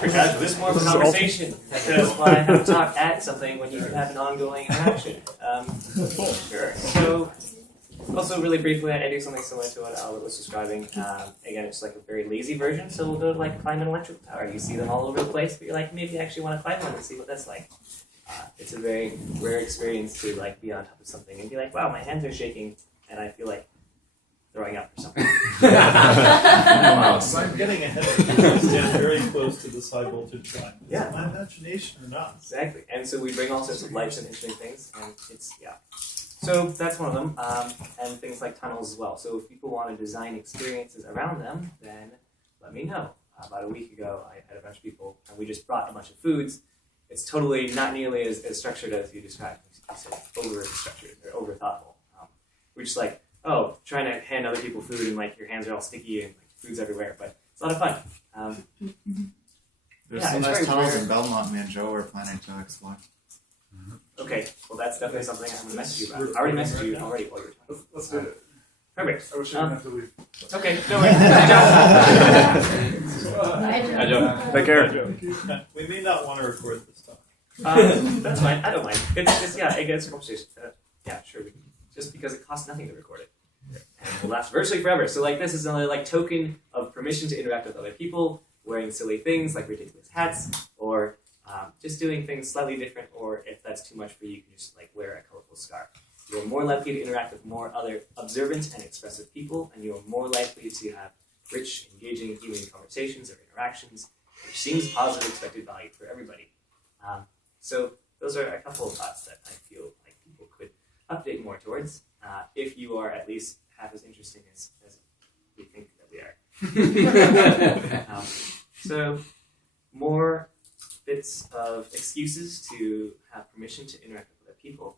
super casual. This is more of a conversation. Because why have to talk at something when you can have an ongoing interaction? Cool. Sure. So, also really briefly, I do something similar to what Albert was describing. Again, it's like a very lazy version. So we'll go to like climb an electrical tower. You see them all over the place, but you're like, maybe I actually want to climb one and see what that's like. It's a very rare experience to like be on top of something and be like, wow, my hands are shaking, and I feel like throwing up or something. I'm getting ahead of you. I stand very close to this high voltage line. Is it my imagination or not? Exactly. And so we bring all sorts of lights and interesting things, and it's, yeah. So that's one of them, and things like tunnels as well. So if people want to design experiences around them, then let me know. About a week ago, I had a bunch of people, and we just brought a bunch of foods. It's totally not nearly as structured as you described. You said over-structured or over-thoughtful. We're just like, oh, trying to hand other people food and like your hands are all sticky and like food's everywhere, but it's a lot of fun. There's some nice tunnels in Belmont, me and Joe were planning to explore. Okay, well that's definitely something I'm going to message you about. I already messaged you already while you were talking. Let's do it. Perfect. I wish I didn't have to leave. Okay, no worries. Hi, Joe. Take care. We may not want to record this talk. That's fine. I don't mind. It's yeah, it gets a conversation. Yeah, sure. Just because it costs nothing to record it, and it will last virtually forever. So like this is another like token of permission to interact with other people, wearing silly things like ridiculous hats, or just doing things slightly different. Or if that's too much for you, you can just like wear a colorful scarf. You're more likely to interact with more other observant and expressive people, and you're more likely to have rich, engaging, healing conversations or interactions, which seems positive expected value for everybody. So those are a couple of thoughts that I feel like people could update more towards, if you are at least half as interesting as we think that we are. So more bits of excuses to have permission to interact with other people.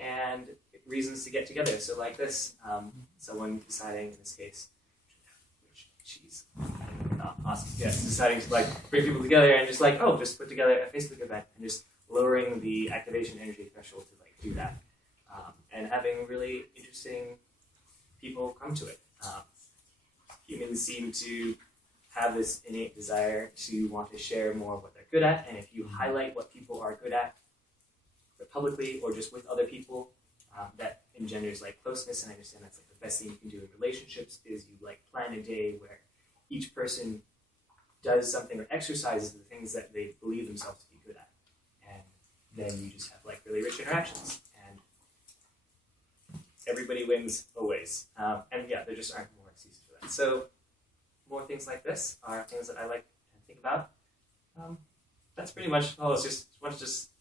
And reasons to get together. So like this, someone deciding, in this case, cheese. Awesome. Yes, deciding to like bring people together and just like, just put together a Facebook event and just lowering the activation energy threshold to like do that. And having really interesting people come to it. Humans seem to have this innate desire to want to share more of what they're good at, and if you highlight what people are good at, publicly or just with other people, that engenders like closeness, and I understand that's like the best thing you can do in relationships is you like plan a day where each person does something or exercises the things that they believe themselves to be good at, and then you just have like really rich interactions, and everybody wins always. And yeah, there just aren't more excuses for that. So more things like this are things that I like to think about. That's pretty much all. It's just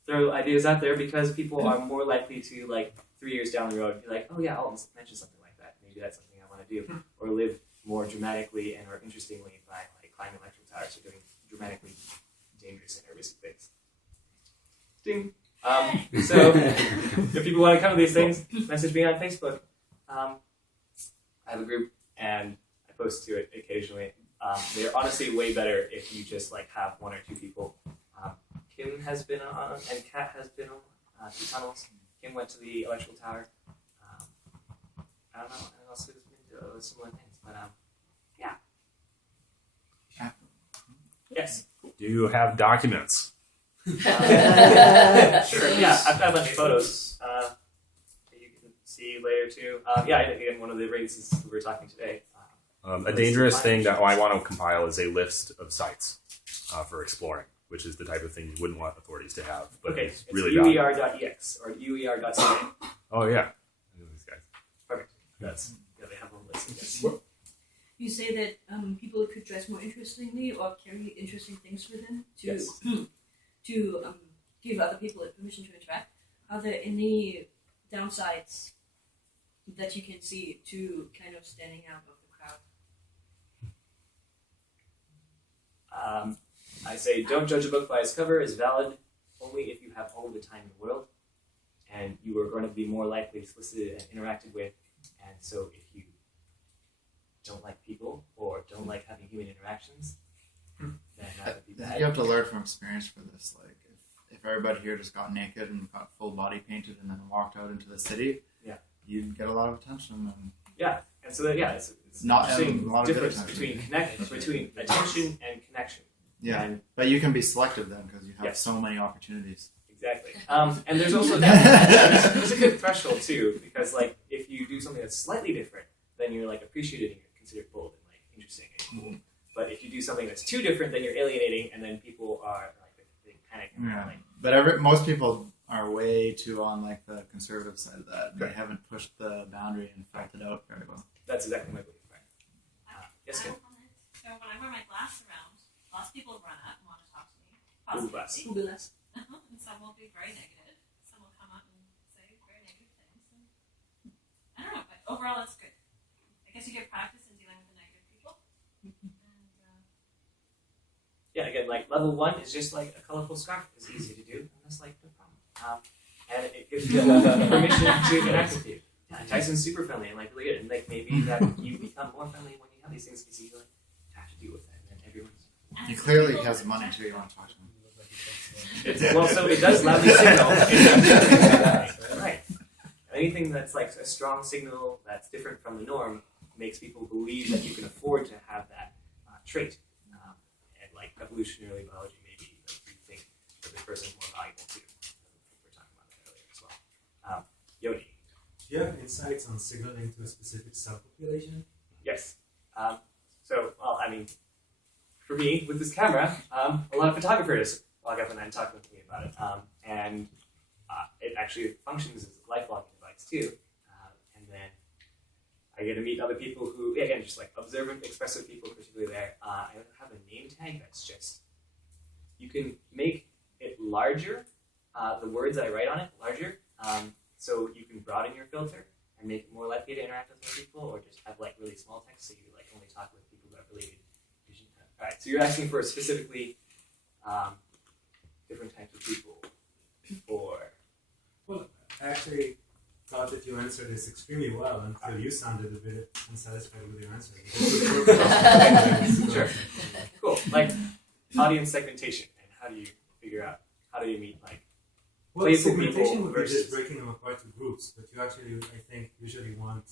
throw ideas out there because people are more likely to, like, 3 years down the road, be like, oh yeah, I'll mention something like that. Maybe that's something I want to do. Or live more dramatically and or interestingly by, like, climbing electrical towers or doing dramatically dangerous and risky things. Ding. So, if people want to come to these things, message me on Facebook. I have a group, and I post to it occasionally. They're honestly way better if you just, like, have one or two people. Kim has been on, and Kat has been on 2 tunnels. Kim went to the electrical tower. I don't know anyone else who's been to similar things, but yeah. Yes. Do you have documents? Sure. Yeah, I've got a bunch of photos that you can see later too. Yeah, again, one of the races we were talking today. A dangerous thing that I want to compile is a list of sites for exploring, which is the type of thing you wouldn't want authorities to have. But okay, it's really uer.ex or uer.ca. Oh yeah, I know these guys. Perfect. That's they have one list. Yes. You say that people could dress more interestingly or carry interesting things with them to yes. to give other people permission to interact. Are there any downsides that you can see to kind of standing out of the crowd? I say don't judge a book by its cover is valid only if you have all the time in the world, and you are going to be more likely solicited and interacted with. And so if you don't like people or don't like having human interactions, then that would be bad. You have to learn from experience for this. Like, if everybody here just got naked and got full body painted and then walked out into the city, you'd get a lot of attention. And yeah, and so that, it's not interesting a lot of difference good between attention and connection. Yeah, And but you can be selective then because you have Yes. so many opportunities. exactly. And there's also that. There's a good threshold too, because like if you do something that's slightly different, then you're like appreciated and you're considered bold and like interesting and cool. But if you do something that's too different, then you're alienating, and then people are like they panic. And Yeah. like, But most people are way too on like the conservative side of that. They haven't pushed the boundary and felt it out very well. that's exactly my belief. Right? Yes, I Kim. will comment. So when I wear my glass around, lots of people run up and want to talk to me. Google Glass. Positively. Google us. And some will be very negative. Some will come up and say very negative things. And I don't know, but overall it's good. I guess you get practice in dealing with the negative people. And Yeah, again, like level 1 is just like a colorful scarf. It's easy to do, and that's like no problem. And it gives you permission to interact with you. Yeah, Tyson's super friendly and like really good, and like maybe that you become more friendly when you have these things because you like have to deal with it, and then everyone's. He clearly has money too. You want to talk to him. Well, so it does loudly signal. Right. Anything that's like a strong signal that's different from the norm makes people believe that you can afford to have that trait. And like evolutionary biology, maybe like you think that this person is more valuable too. We were talking about that earlier as well. Yoni. Do you have insights on signaling to a specific subpopulation? Yes. Well, I mean, for me, with this camera, a lot of photographers log up and then talk with me about it. And it actually functions as a life logging device too. And then I get to meet other people who, again, just like observant, expressive people, particularly there. I have a name tag that's just, you can make it larger, the words that I write on it larger. So you can broaden your filter and make it more likely to interact with other people, or just have like really small text so you like only talk with people who have related vision. All right, so you're asking for specifically different types of people, or Well, I actually thought that you answered this extremely well until you sounded a bit unsatisfied with your answer. Sure. Cool. Like audience segmentation, and how do you figure out how do you meet like Well, playful segmentation people would be versus just breaking them apart to groups, but you actually, I think, usually want,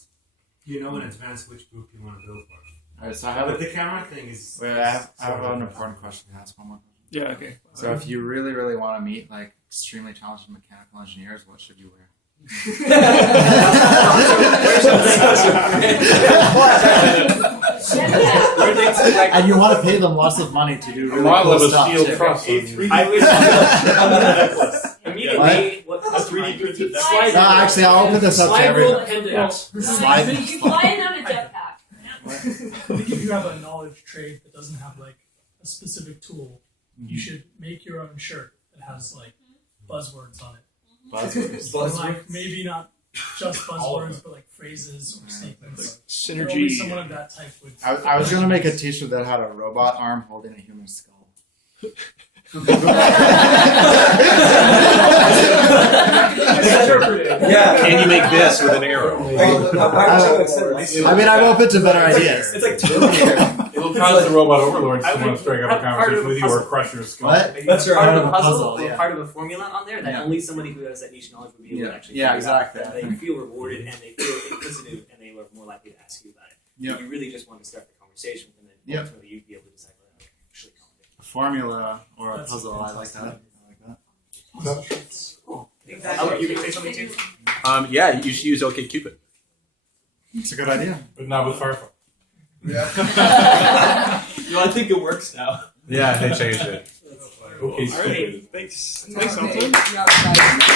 you know in advance which group you want to build for. All right, so I have But the camera thing is... Wait, I have an important question to ask. One more question. Yeah, okay. So if you really, really want to meet like extremely talented mechanical engineers, what should you wear? And you want to pay them lots of money to do really model cool of a stuff. steel too. cross. I would immediately what 3D printed No, No, actually, I'll open this up to everyone. Slide. You fly in on a jetpack. I think if you have a knowledge trade that doesn't have like a specific tool, you should make your own shirt that has like buzzwords on it. Buzzwords. Like maybe not just buzzwords, but like phrases or statements. Synergy. Only someone of that type would. I was gonna make a T-shirt that had a robot arm holding a human skull. Yeah. Can you make this with an arrow? I mean, I'm open to better ideas. It's like It'll cause the robot overlords to I want would- to strike up a part of conversation with you puzzle. or crush your skull. What? That's your part part of a of a puzzle, puzzle, or yeah. part of a formula on there that Yeah. only somebody who has that niche knowledge would be able to actually Yeah. figure Yeah, out. exactly. And they feel rewarded and they feel inquisitive and they are more likely to ask you about it. Yeah. But you really just want to start the conversation and then Yeah. ultimately you'd be able to decide whether or not you're actually confident. A formula or a That's puzzle. I like fantastic. that. I like that. Albert, you can say something too? Yeah, you should use OkCupid. It's a good idea. But not with Firefox. No, I think it works now. Yeah, they changed it. Okay, Alright, stupid. Thanks. Thanks, Alton.